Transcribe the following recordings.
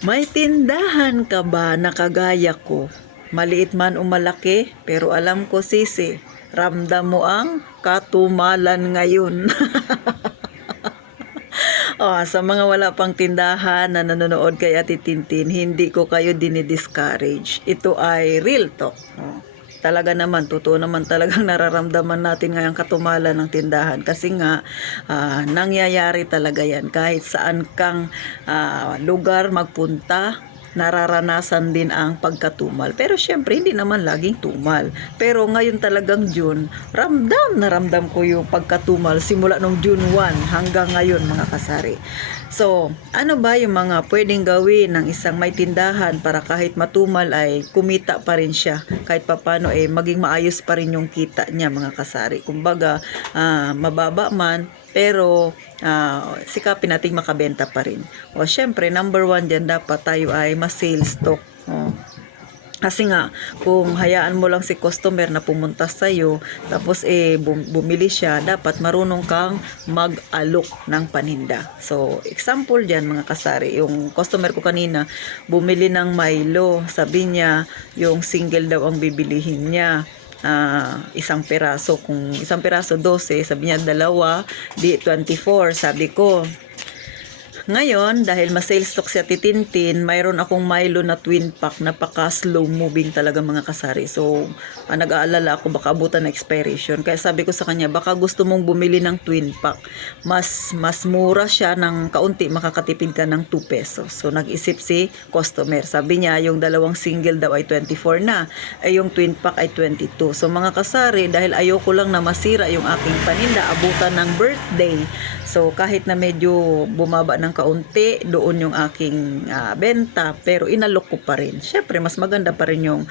May tindahan ka ba na kagaya ko? Maliit man o malaki, pero alam ko sisi, ramdam mo ang katumalan ngayon. Sa mga wala pang tindahan na nanonood kay Ate Tintin, hindi ko kayo dinidiscourage. Ito ay real talk. Talaga naman, totoo naman talagang nararamdaman natin ngayong katumalan ng tindahan. Kasi nga, nangyayari talaga yan. Kahit saan kang lugar magpunta, nararanasan din ang pagkatumal. Pero syempre, hindi naman laging tumal. Pero ngayon talagang June, ramdam na ramdam ko yung pagkatumal simula nung June 1 hanggang ngayon mga kasari. So, ano ba yung mga pwedeng gawin ng isang may tindahan para kahit matumal ay kumita pa rin siya? Kahit papano maging maayos pa rin yung kita niya mga kasari. Kumbaga, mababa man, pero sikapin nating makabenta pa rin. Syempre, number one dyan, dapat tayo ay mas-sales stock. Kasi nga, kung hayaan mo lang si customer na pumunta sa'yo, tapos bumili siya, dapat marunong kang mag-alok ng paninda. So, example dyan mga kasari, yung customer ko kanina, bumili ng Milo, sabi niya, yung single daw ang bibilihin niya. Isang piraso, kung isang piraso 12, sabi niya dalawa, di 24, sabi ko. Ngayon, dahil mas-sales stock si Ate Tintin, mayroon akong Milo na twin pack, napaka-slow moving talaga mga kasari. So, nag-aalala ako baka abutan na expiration. Kaya sabi ko sa kanya, baka gusto mong bumili ng twin pack. Mas mura siya ng kaunti, makakatipid ka ng 2 pesos. So, nag-isip si customer. Sabi niya, yung dalawang single daw ay 24 na, ay yung twin pack ay 22. So, mga kasari, dahil ayoko lang na masira yung aking paninda, abutan ng birthday. So, kahit na medyo bumaba ng kaunti, doon yung aking benta, pero inalok ko pa rin. Syempre, mas maganda pa rin yung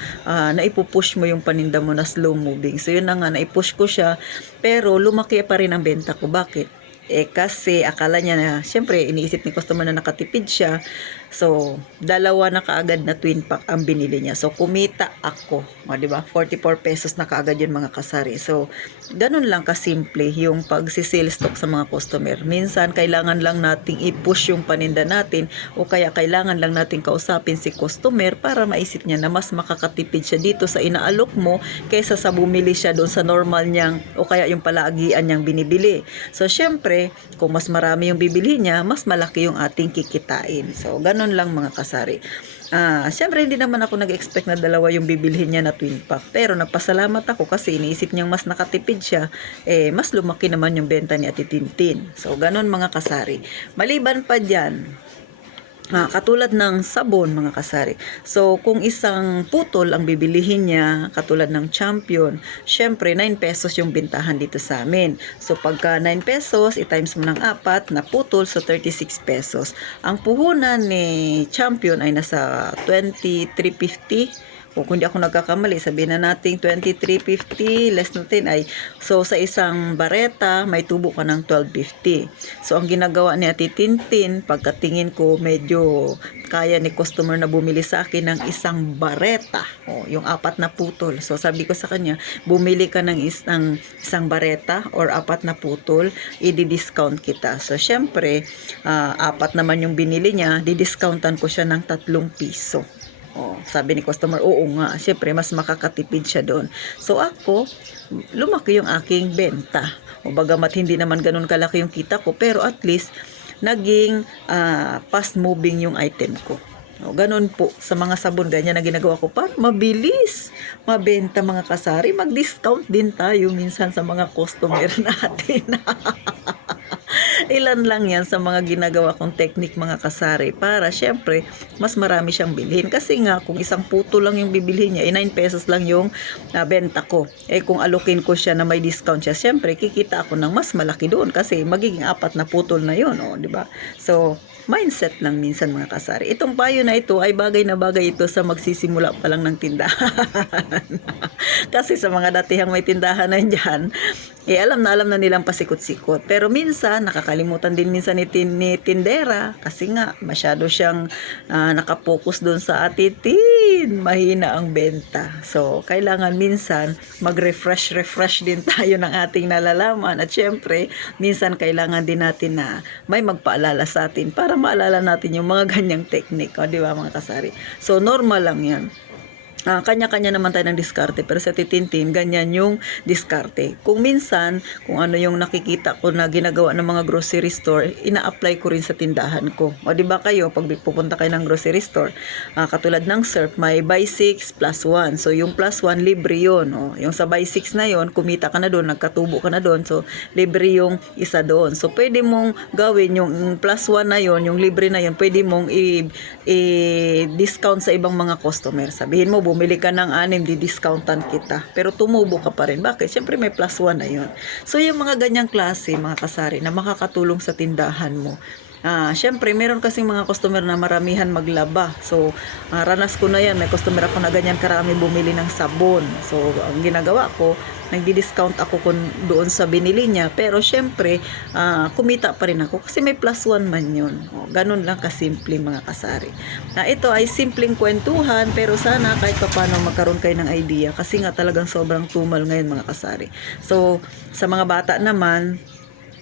naipupush mo yung paninda mo na slow moving. So, yun na nga, naipush ko siya, pero lumaki pa rin ang benta ko. Bakit? Kasi akala niya na, syempre, iniisip ni customer na nakatipid siya. So, dalawa na kaagad na twin pack ang binili niya. So, kumita ako. Diba? 44 pesos na kaagad yun mga kasari. So, ganun lang kasimple yung pag-sale stock sa mga customer. Minsan, kailangan lang nating i-push yung paninda natin o kaya kailangan lang nating kausapin si customer para maisip niya na mas makakatipid siya dito sa inaalok mo kaysa sa bumili siya doon sa normal niyang o kaya yung palaagian niyang binibili. So, syempre, kung mas marami yung bibili niya, mas malaki yung ating kikitain. So, ganun lang mga kasari. Syempre, hindi naman ako nag-expect na dalawa yung bibilhin niya na twin pack. Pero nagpasalamat ako kasi iniisip niyang mas nakatipid siya. Mas lumaki naman yung benta ni Ate Tintin. So, ganun mga kasari. Maliban pa dyan, katulad ng sabon mga kasari. So, kung isang putol ang bibilihin niya, katulad ng Champion, syempre 9 pesos yung bintahan dito sa amin. So, pagka 9 pesos, i-times mo ng 4 na putol, so 36 pesos. Ang puhunan ni Champion ay nasa 23.50. Kung hindi ako nagkakamali, sabihin na natin 23.50 less natin ay, so sa isang bareta may tubo ka ng 12.50. So ang ginagawa ni Ate Tintin, pagkatingin ko medyo kaya ni customer na bumili sa akin ng isang bareta, yung 4 na putol. So sabi ko sa kanya, bumili ka ng isang bareta or 4 na putol, i-discount kita. So syempre, 4 naman yung binili niya, di-discountan ko siya ng 3 piso. Sabi ni customer, oo nga, syempre mas makakatipid siya doon. So ako, lumaki yung aking benta. Bagamat hindi naman ganun kalaki yung kita ko, pero at least naging fast moving yung item ko. Ganun po sa mga sabon, ganyan na ginagawa ko para mabilis mabenta mga kasari. Mag-discount din tayo minsan sa mga customer natin. Ilan lang yan sa mga ginagawa kong technique mga kasari para syempre mas marami siyang bilhin. Kasi nga kung isang puto lang yung bibilhin niya, 9 pesos lang yung benta ko. Kung alokin ko siya na may discount siya, syempre kikita ako ng mas malaki doon kasi magiging 4 na putol na yun, di ba? So, mindset lang minsan mga kasari. Itong payo na ito ay bagay na bagay ito sa magsisimula pa lang ng tindahan. Kasi sa mga datihang may tindahan na dyan, alam na nilang pasikot-sikot. Pero minsan, nakakalimutan din minsan ni tindera kasi nga masyado siyang nakapokus doon sa Ate mahina ang benta. So, kailangan minsan mag-refresh din tayo ng ating nalalaman. At syempre, minsan kailangan din natin na may magpaalala sa atin para maalala natin yung mga ganyang technique. O, di ba mga kasari? So, normal lang yan. Kanya-kanya naman tayo ng diskarte, pero sa titintin, ganyan yung diskarte. Kung minsan, kung ano yung nakikita ko na ginagawa ng mga grocery store, ina-apply ko rin sa tindahan ko. O di ba kayo, pag pupunta kayo ng grocery store, katulad ng surf, may buy 6 plus 1. So yung plus 1, libre yun. O, yung sa buy 6 na yun, kumita ka na doon, nagkatubo ka na doon, so libre yung isa doon. So pwede mong gawin yung plus 1 na yun, yung libre na yun, pwede mong i-discount sa ibang mga customer. Sabihin mo, bumili ka ng 6, di-discountan kita. Pero tumubo ka pa rin. Bakit? Siyempre may plus 1 na yun. So yung mga ganyang klase, mga kasari, na makakatulong sa tindahan mo. Siyempre, meron kasing mga customer na maramihan maglaba. So, ranas ko na yan. May customer ako na ganyan karami bumili ng sabon. So, ang ginagawa ko, nagdi-discount ako doon sa binili niya. Pero, siyempre, kumita pa rin ako kasi may plus 1 man yun. Ganun lang kasimple, mga kasari. Ito ay simpleng kwentuhan, pero sana kahit paano magkaroon kayo ng idea kasi nga talagang sobrang tumal ngayon, mga kasari. So, sa mga bata naman,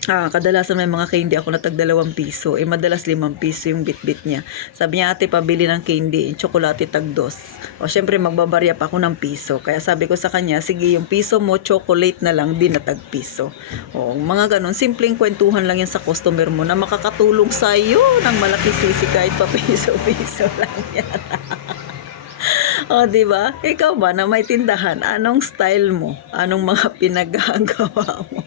kadalasan may mga candy ako na tag 2 piso. Madalas 5 piso yung bit-bit niya. Sabi niya, ate, pabili ng candy, yung tsokolate tag 2. O, syempre, magbabarya pa ako ng piso. Kaya sabi ko sa kanya, sige, yung piso mo, chocolate na lang din na tag piso. O, mga ganun. Simpleng kwentuhan lang yan sa customer mo na makakatulong sa'yo ng malaki sisi kahit pa piso-piso lang yan. O, diba? Ikaw ba na may tindahan? Anong style mo? Anong mga pinagagawa mo?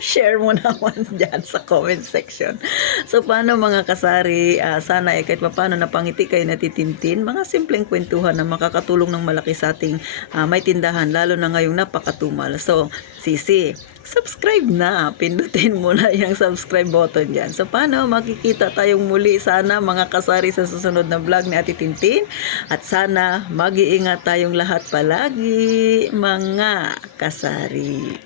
Share mo naman dyan sa comment section. So, paano mga kasari? Sana kahit paano napangiti kayo natitintin. Mga simpleng kwentuhan na makakatulong ng malaki sa ating may tindahan. Lalo na ngayong napakatumal. So, sisi, subscribe na. Pindutin mo na yung subscribe button dyan. So, paano makikita tayong muli sana mga kasari sa susunod na vlog ni Ate Tintin. At sana mag-iingat tayong lahat palagi mga kasari.